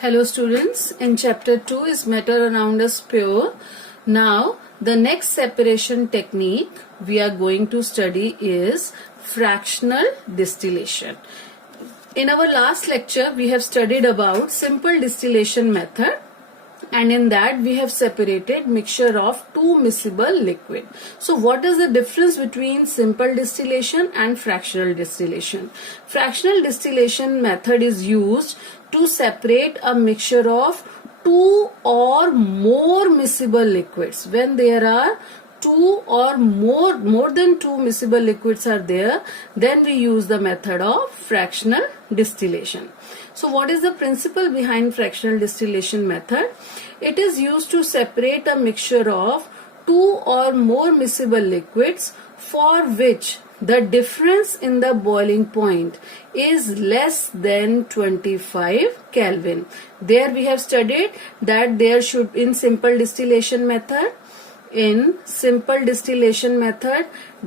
Hello students, in chapter 2 is matter around us pure. Now the next separation technique we are going to study is fractional distillation. In our last lecture we have studied about simple distillation method, and in that we have separated mixture of two miscible liquid. So what is the difference between simple distillation and fractional distillation? Fractional distillation method is used to separate a mixture of two or more miscible liquids. When there are two or more than two miscible liquids are there, then we use the method of fractional distillation. So what is the principle behind fractional distillation method? It is used to separate a mixture of two or more miscible liquids for which the difference in the boiling point is less than 25 Kelvin. There we have studied that there should, in simple distillation method,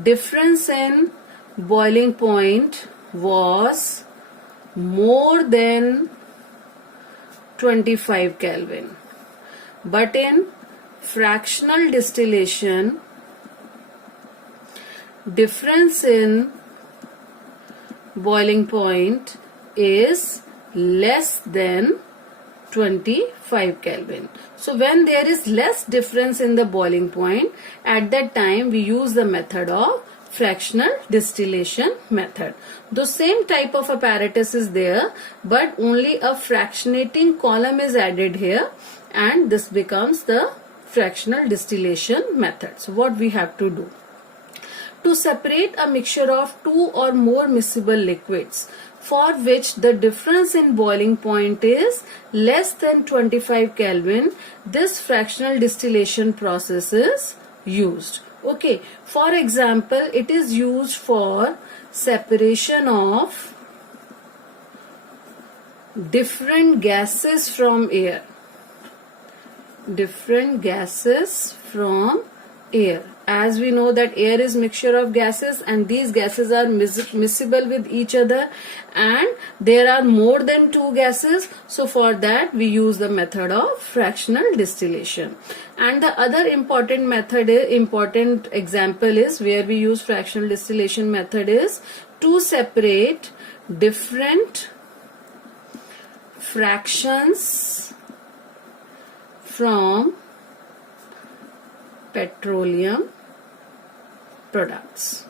difference in boiling point was more than 25 Kelvin. But in fractional distillation, difference in boiling point is less than 25 Kelvin. So when there is less difference in the boiling point, at that time we use the method of fractional distillation method. The same type of apparatus is there, but only a fractionating column is added here, and this becomes the fractional distillation method. So what we have to do? To separate a mixture of two or more miscible liquids for which the difference in boiling point is less than 25 Kelvin, this fractional distillation process is used. Okay, for example, it is used for separation of different gases from air. Different gases from air. As we know that air is mixture of gases, and these gases are miscible with each other, and there are more than two gases. So for that we use the method of fractional distillation. And the other important example is where we use fractional distillation method is to separate different fractions from petroleum products.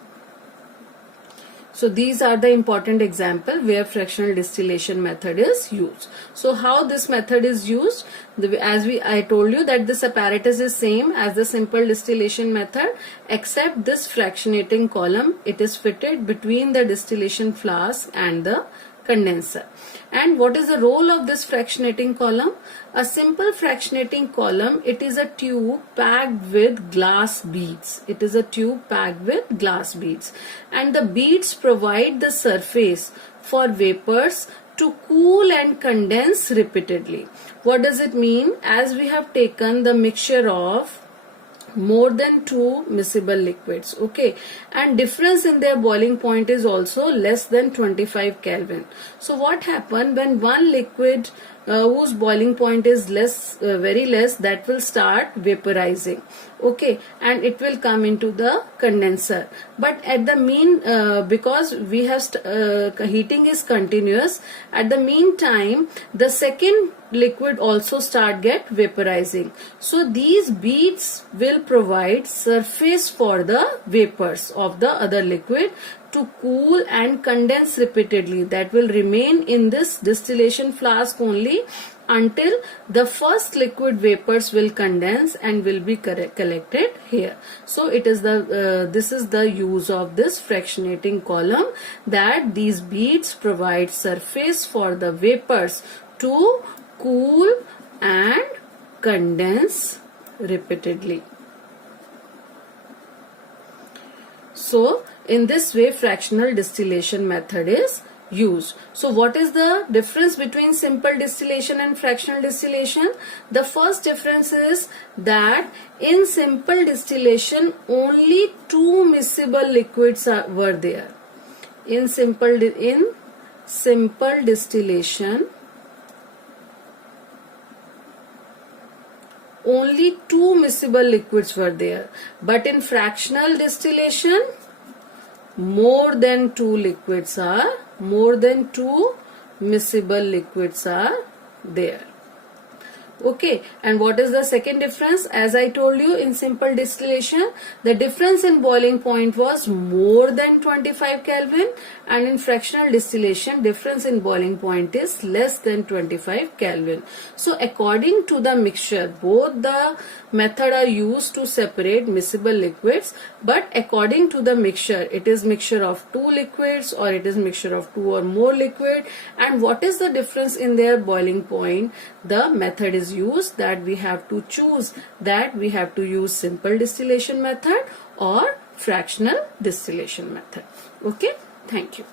So these are the important example where fractional distillation method is used. So how this method is used? I told you that this apparatus is same as the simple distillation method, except this fractionating column, it is fitted between the distillation flask and the condenser. And what is the role of this fractionating column? A simple fractionating column, it is a tube packed with glass beads. And the beads provide the surface for vapors to cool and condense repeatedly. What does it mean? As we have taken the mixture of more than two miscible liquids, okay, and difference in their boiling point is also less than 25 Kelvin. So what happens when one liquid whose boiling point is very less, that will start vaporizing, okay, and it will come into the condenser. But at the because we have heating is continuous, at the meantime the second liquid also get vaporizing. So these beads will provide surface for the vapors of the other liquid to cool and condense repeatedly. That will remain in this distillation flask only until the first liquid vapors will condense and will be collected here. So it is this is the use of this fractionating column, that these beads provide surface for the vapors to cool and condense repeatedly. So in this way fractional distillation method is used. So what is the difference between simple distillation and fractional distillation? The first difference is that in simple distillation only two miscible liquids were there. In simple distillation only two miscible liquids were there. But in fractional distillation, more than two miscible liquids are there. Okay, and what is the second difference? As I told you, in simple distillation, the difference in boiling point was more than 25 Kelvin, and in fractional distillation, difference in boiling point is less than 25 Kelvin. So according to the mixture, both the method are used to separate miscible liquids, but according to the mixture, it is mixture of two liquids or it is mixture of two or more liquid, and what is the difference in their boiling point, the method is used, that we have to choose, that we have to use simple distillation method or fractional distillation method. Okay, thank you.